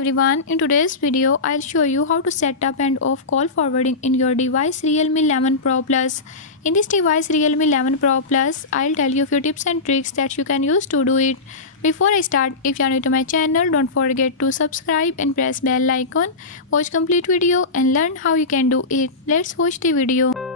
everyone, in today's video I'll show you how to set up and off call forwarding in your device Realme 11 Pro Plus. In this device Realme 11 Pro Plus, I'll tell you a few tips and tricks that you can use to do it. Before I start, if you are new to my channel, don't forget to subscribe and press bell icon. Watch complete video and learn how you can do it. Let's watch the video.